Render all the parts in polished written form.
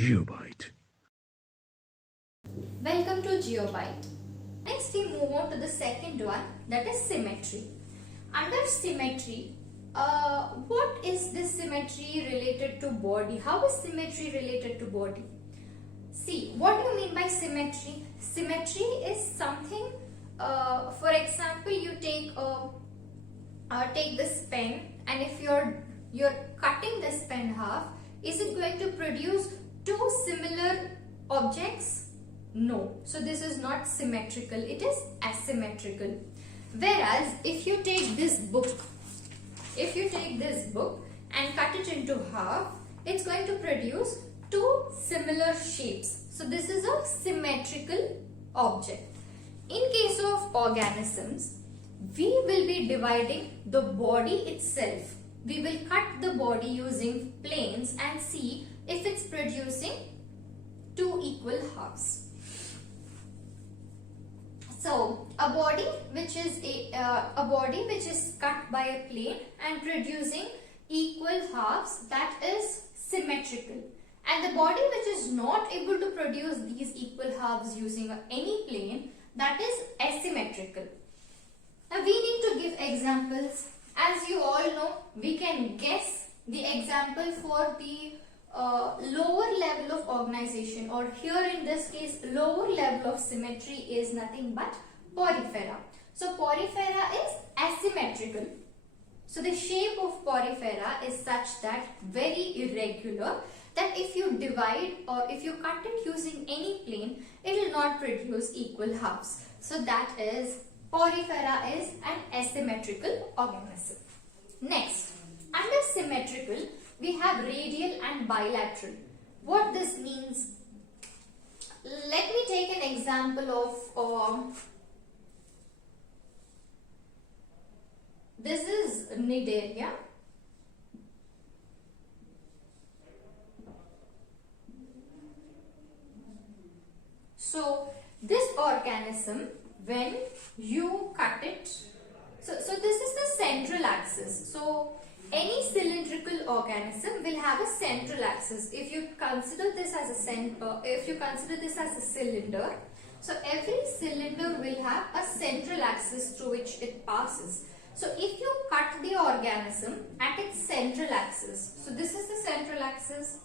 GeopByte. Welcome to GeopByte. Next we move on to the second one, that is symmetry. Under symmetry, what is this symmetry related to body? How is symmetry related to body? See, what do you mean by symmetry? Symmetry is something, for example, you take this pen, and if you're cutting this pen half, is it going to produce two similar objects? No. So this is not symmetrical, it is asymmetrical. Whereas if you take this book and cut it into half, it's going to produce two similar shapes. So this is a symmetrical object. In case of organisms, we will be dividing the body itself. We will cut the body using planes and see if it's producing two equal halves. So a body which is cut by a plane and producing equal halves, that is symmetrical. And the body which is not able to produce these equal halves using any plane, that is asymmetrical. Now we need to give examples. As you all know, we can guess the example for the lower level of organization, or here in this case lower level of symmetry is nothing but porifera. So porifera is asymmetrical. So the shape of porifera is such that very irregular, that if you divide or if you cut it using any plane, it will not produce equal halves. So that is, porifera is an asymmetrical organism. Next, under symmetrical, we have radial and bilateral. What this means? Let me take an example of this is Nidaria. So this organism, when you cut it, so this is the central axis. So any cylindrical organism will have a central axis. If you consider this as a cylinder, so every cylinder will have a central axis through which it passes. So if you cut the organism at its central axis, so this is the central axis,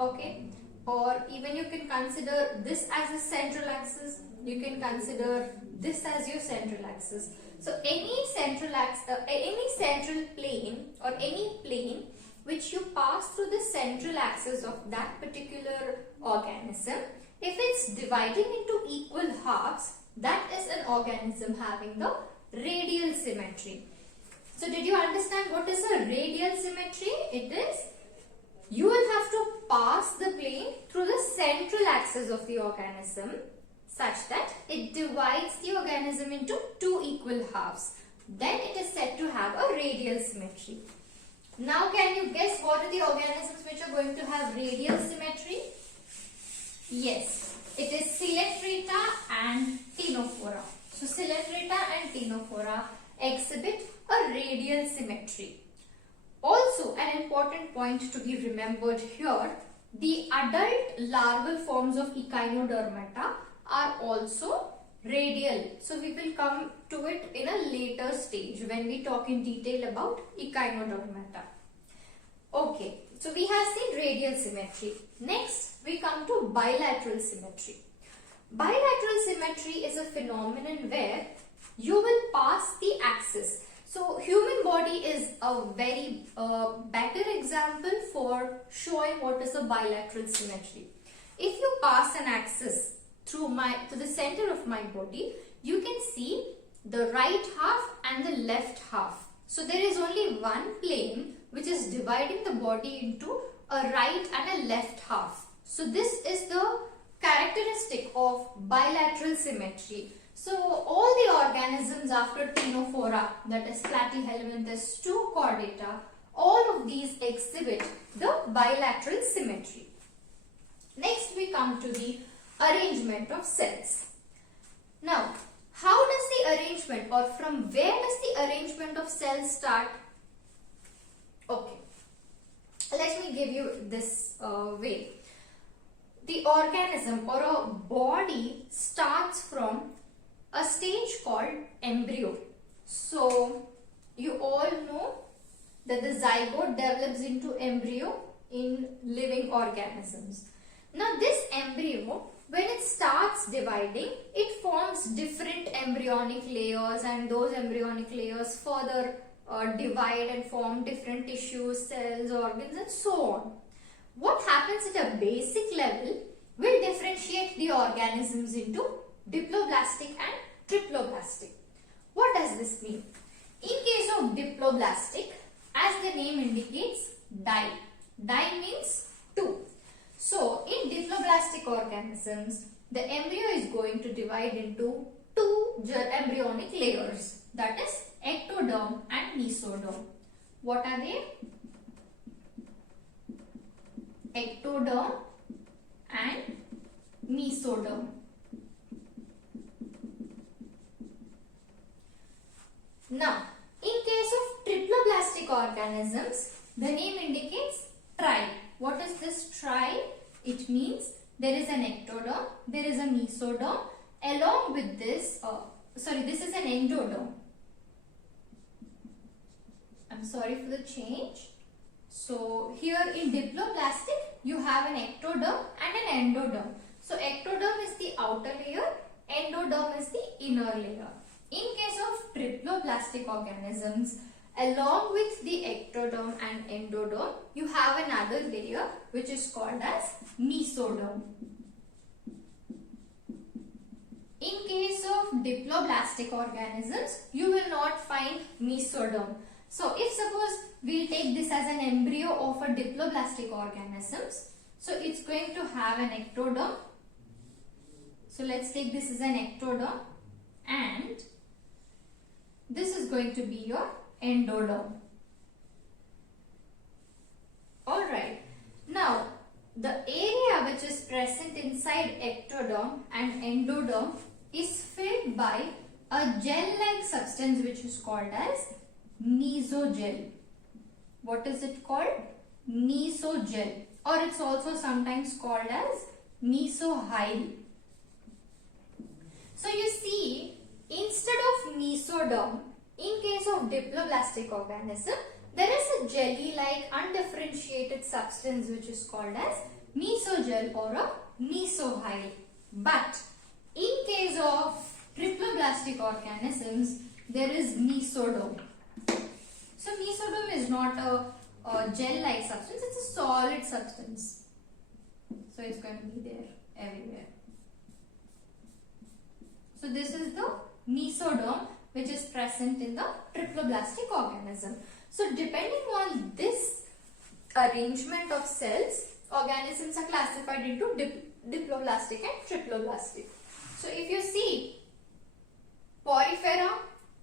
okay, or even you can consider this as a central axis, you can consider this as your central axis. So any central plane or any plane which you pass through the central axis of that particular organism, if it's dividing into equal halves, that is an organism having the radial symmetry. So did you understand what is a radial symmetry? It is, you will have to pass the plane through the central axis of the organism such that it divides the organism into two equal halves. Then it is said to have a radial symmetry. Now can you guess what are the organisms which are going to have radial symmetry? Yes, it is Coelenterata and Ctenophora. So Coelenterata and Ctenophora exhibit a radial symmetry. Also, an important point to be remembered here, the adult larval forms of Echinodermata are also radial. So we will come to it in a later stage when we talk in detail about Echinodermata. Okay, so we have seen radial symmetry. Next, we come to bilateral symmetry. Bilateral symmetry is a phenomenon where you will pass the axis. So human body is a very better example for showing what is a bilateral symmetry. If you pass an axis to the center of my body, you can see the right half and the left half. So there is only one plane which is dividing the body into a right and a left half. So this is the characteristic of bilateral symmetry. So all the organisms after Ctenophora, that is Platyhelminthes to Chordata, all of these exhibit the bilateral symmetry. Next we come to the arrangement of cells. Now, how does the arrangement, or from where does the arrangement of cells start? Okay, let me give you this way. the organism or a body starts from a stage called embryo. So you all know that the zygote develops into embryo in living organisms. Now this embryo, when it starts dividing, it forms different embryonic layers, and those embryonic layers further divide and form different tissues, cells, organs, and so on. What happens at a basic level will differentiate the organisms into diploblastic and triploblastic. What does this mean? In case of diploblastic, as the name indicates, di. Di means two. So in diploblastic organisms, the embryo is going to divide into two embryonic layers, that is ectoderm and mesoderm. What are they? Ectoderm and mesoderm. Now, in case of triploblastic organisms, the name indicates tri. What is this tri? It means there is an ectoderm, there is a mesoderm, along with this, this is an endoderm. I'm sorry for the change. So here in diploblastic, you have an ectoderm and an endoderm. So ectoderm is the outer layer, endoderm is the inner layer. In case of triploblastic organisms, along with the ectoderm and endoderm, you have another layer which is called as mesoderm. In case of diploblastic organisms, you will not find mesoderm. So if suppose we'll take this as an embryo of a diploblastic organisms, so it's going to have an ectoderm. So let's take this as an ectoderm, and this is going to be your endoderm. Alright, now the area which is present inside ectoderm and endoderm is filled by a gel-like substance which is called as mesogel. What is it called? Mesogel, or it's also sometimes called as mesohyl. So you see, instead of mesoderm, in case of diploblastic organism, there is a jelly-like undifferentiated substance which is called as mesogel or a mesohyl. But in case of triploblastic organisms, there is mesoderm. So mesoderm is not a gel-like substance, it's a solid substance. So it's going to be there everywhere. So this is the mesoderm which is present in the triploblastic organism. So depending on this arrangement of cells, organisms are classified into diploblastic and triploblastic. So if you see Porifera,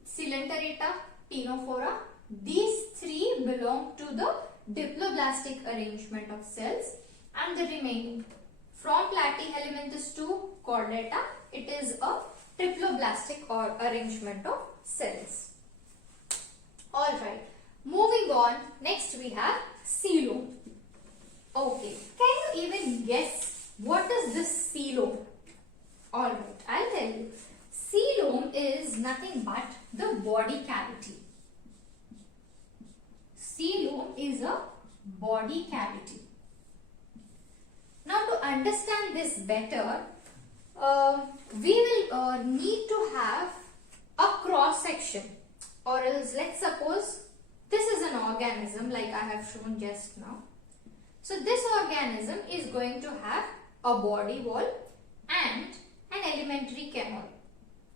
Coelenterata, Ctenophora, these three belong to the diploblastic arrangement of cells, and the remaining from Platyhelminthes to Chordata, it is a triploblastic or arrangement of cells. Alright, moving on, next we have coelom. Okay, can you even guess what is this coelom? Alright, I'll tell you. Coelom is nothing but the body cavity. Coelom is a body cavity. Now to understand this better, we will need to have a cross section, or else let's suppose this is an organism like I have shown just now. So this organism is going to have a body wall and an alimentary canal.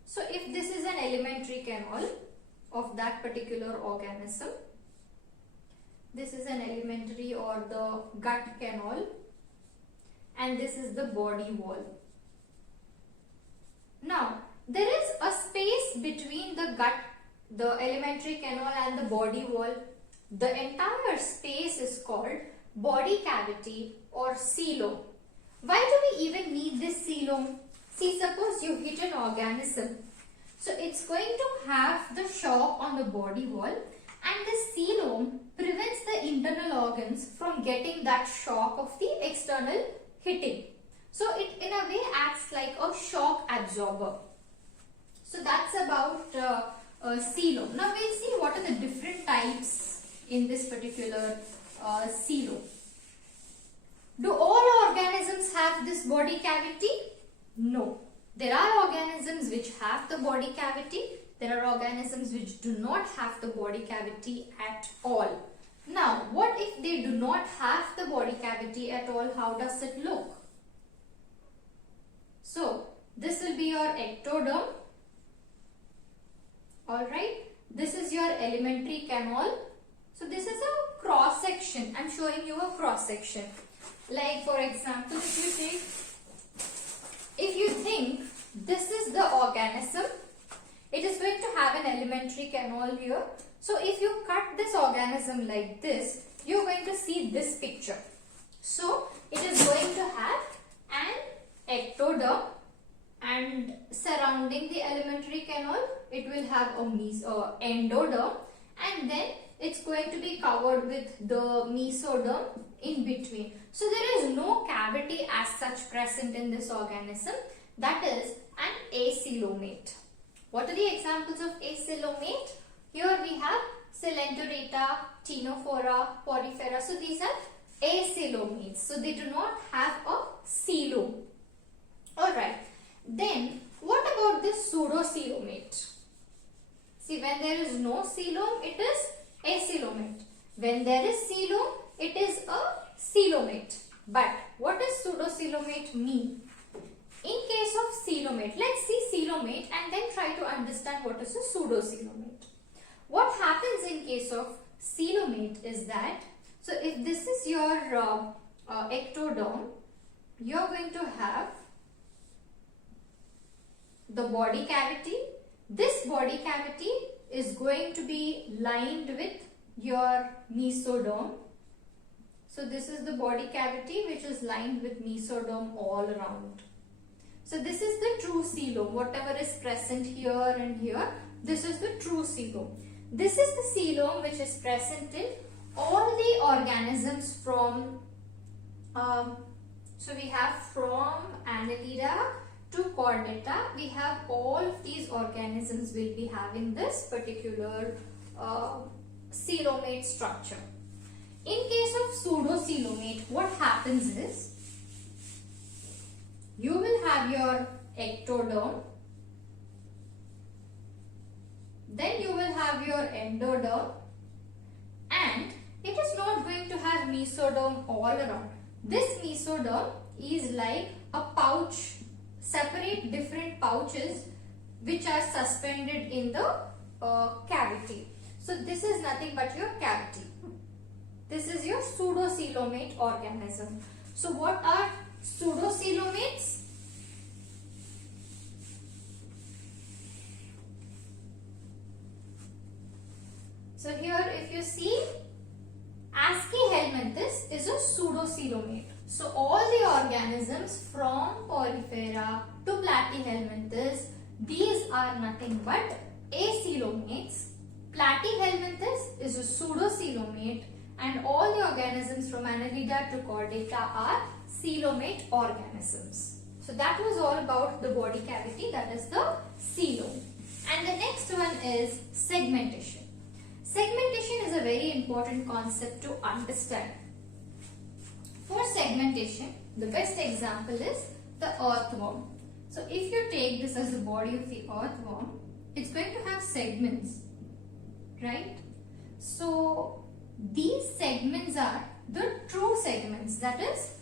So if this is an alimentary canal of that particular organism, this is an alimentary or the gut canal, and this is the body wall. Now, there is a space between the gut, the alimentary canal and the body wall. The entire space is called body cavity or coelom. Why do we even need this coelom? See, suppose you hit an organism. So, it's going to have the shock on the body wall, and this coelom prevents the internal organs from getting that shock of the external hitting. So it in a way acts like a shock absorber. So that's about coelom. Now we'll see what are the different types in this particular coelom. Do all organisms have this body cavity? No. There are organisms which have the body cavity. There are organisms which do not have the body cavity at all. Now, what if they do not have the body cavity at all? How does it look? So, this will be your ectoderm. Alright. This is your alimentary canal. So, this is a cross section. I am showing you a cross section. Like for example, if you think this is the organism, it is going to have an alimentary canal here. So if you cut this organism like this, you are going to see this picture. So it is going to have an ectoderm, and surrounding the alimentary canal, it will have a endoderm, and then it's going to be covered with the mesoderm in between. So there is no cavity as such present in this organism. That is an acoelomate. What are the examples of acoelomate? Here we have Coelenterata, Ctenophora, Porifera. So these are acoelomates. So they do not have a coelom. Alright. Then what about this pseudocoelomate? See, when there is no coelom, it is acoelomate. When there is coelom, it is a coelomate. But what does pseudocoelomate mean? In case of coelomate, let's see coelomate and then try to understand what is a pseudocoelomate. What happens in case of coelomate is that, so if this is your ectoderm, you are going to have the body cavity. This body cavity is going to be lined with your mesoderm. So this is the body cavity which is lined with mesoderm all around. So this is the true coelom. Whatever is present here and here, this is the true coelom. This is the coelom which is present in all the organisms from, so we have from Annelida to Chordata, we have all of these organisms will be having this particular coelomate structure. In case of pseudocoelomate, what happens is, you will have your ectoderm, then you will have your endoderm, and it is not going to have mesoderm all around. This mesoderm is like a pouch, separate different pouches which are suspended in the cavity. So this is nothing but your cavity. This is your pseudocoelomate organism. So what are pseudocoelomates? So here if you see, Aschelminthus is a pseudocoelomate. So all the organisms from Porifera to Platyhelminthes, these are nothing but acoelomates. Platyhelminthes is a pseudocoelomate, and all the organisms from Annelida to Chordata are coelomate organisms. So that was all about the body cavity, that is the coelom. And the next one is segmentation. Segmentation is a very important concept to understand. For segmentation, the best example is the earthworm. So if you take this as the body of the earthworm, it's going to have segments, right? So these segments are the true segments, that is,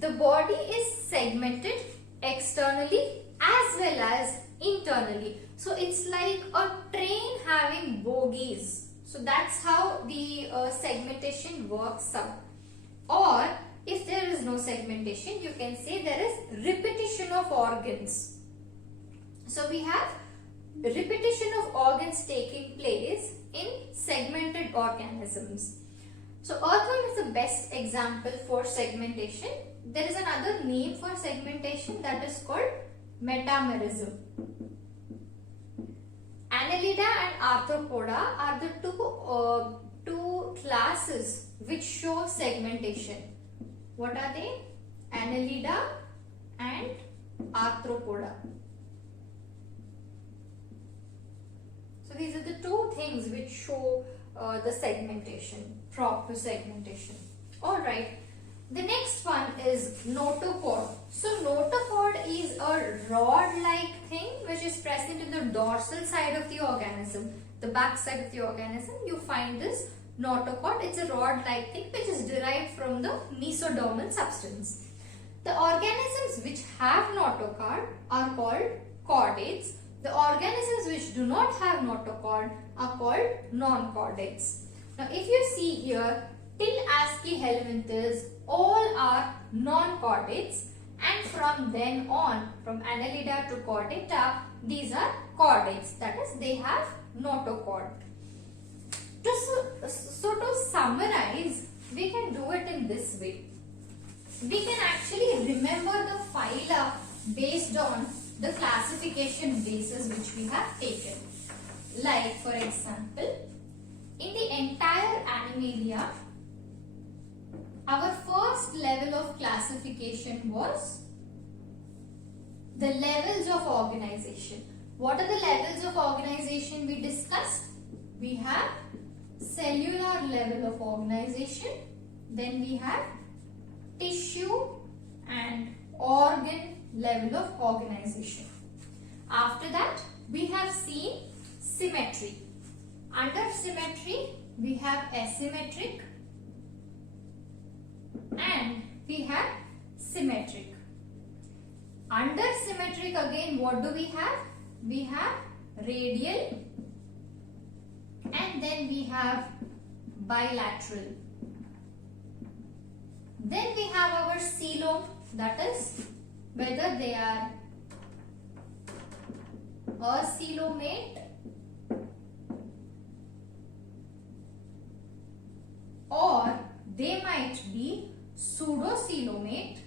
the body is segmented externally as well as internally. So it's like a train having bogies. So that's how the segmentation works out. Or if there is no segmentation, you can say there is repetition of organs. So we have repetition of organs taking place in segmented organisms. So earthworm is the best example for segmentation. There is another name for segmentation, that is called metamerism. Annelida and Arthropoda are the two classes which show segmentation. What are they? Annelida and arthropoda. So these are the two things which show the segmentation, proper segmentation. Alright, the next one is notochord. So notochord is a rod-like thing which is present in the dorsal side of the organism. The back side of the organism, you find this notochord. It's a rod-like thing which is derived from the mesodermal substance. The organisms which have notochord are called chordates. The organisms which do not have notochord are called non-chordates. Now if you see here, till ASCII helminthes, all are non-chordates, and from then on, from Annelida to Chordata, these are chordates, that is, they have notochord. So to summarize, we can do it in this way. We can actually remember the phyla based on the classification basis which we have taken. Like for example, in the entire Animalia, our first level of classification was the levels of organization. What are the levels of organization we discussed? We have cellular level of organization, then we have tissue and organ level of organization. After that, we have seen symmetry. Under symmetry, we have asymmetric and we have symmetric. Under symmetric again, what do we have? We have radial and then we have bilateral. Then we have our coelom, that is whether they are acoelomate or they might be pseudocoelomate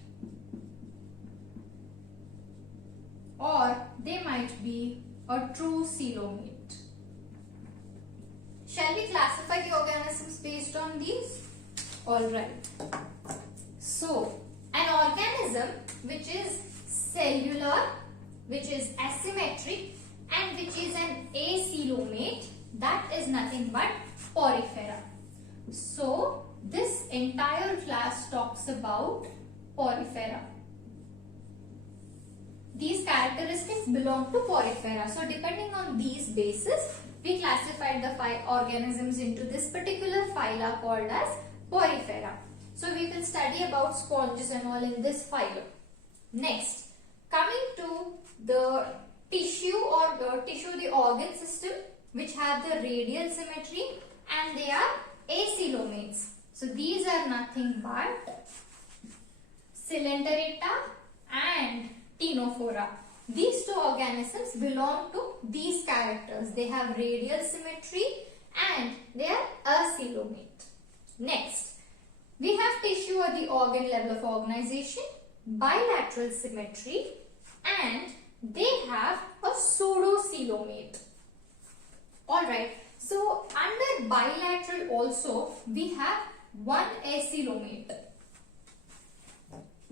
or they might be a true coelomate. Shall we classify the organisms based on these? Alright. So, an organism which is cellular, which is asymmetric and which is an acoelomate, that is nothing but porifera. So, this entire class talks about porifera. These characteristics belong to porifera. So, depending on these basis, we classified the 5 organisms into this particular phyla called as porifera. So, we will study about sponges and all in this phylum. Next, coming to the tissue or the organ system which have the radial symmetry and they are acoelomates. So, these are nothing but Coelenterata and Ctenophora. These two organisms belong to these characters. They have radial symmetry and they are acoelomate. Next, we have tissue at the organ level of organization, bilateral symmetry, and they have a pseudocoelomate. Alright, so under bilateral also we have one acoelomate.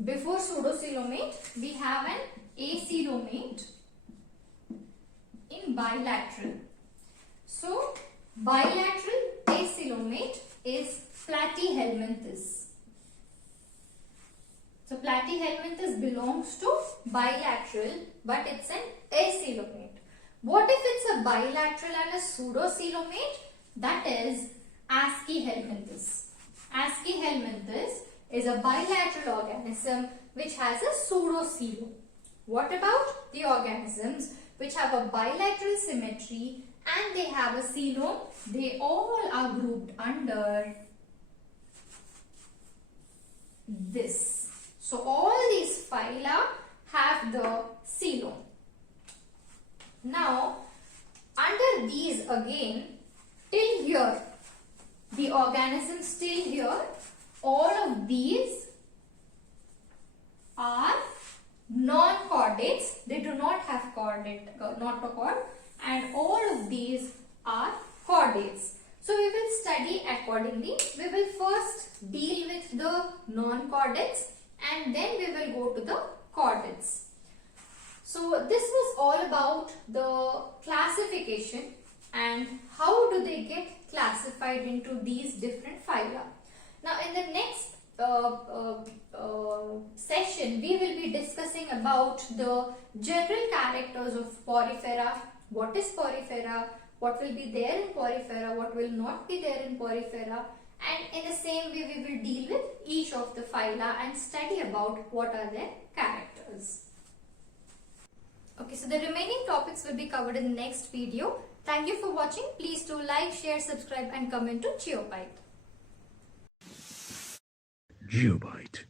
Before pseudocoelomate, we have an acoelomate in bilateral. So, bilateral acoelomate is Platyhelminthes. So, Platyhelminthes belongs to bilateral, but it's an acoelomate. What if it's a bilateral and a pseudocoelomate? That is Aschelminthes. Aschelminthes is a bilateral organism which has a pseudocoelom. What about the organisms which have a bilateral symmetry and they have a coelom? They all are grouped under this. So, all these phyla have the coelom. Now, under these again, till here, the organisms till here, all of these are non-chordates. They do not have notochord, and all of these are chordates. So, we will study accordingly. We will first deal with the non-chordates and then we will go to the chordates. So this was all about the classification and how do they get classified into these different phyla. Now in the next session we will be discussing about the general characters of Porifera. What is Porifera? What will be there in Porifera? What will not be there in Porifera? And in the same way we will deal with each of the phyla and study about what are their characters. Okay, so the remaining topics will be covered in the next video. Thank you for watching. Please do like, share, subscribe and comment to GeopByte. GeopByte.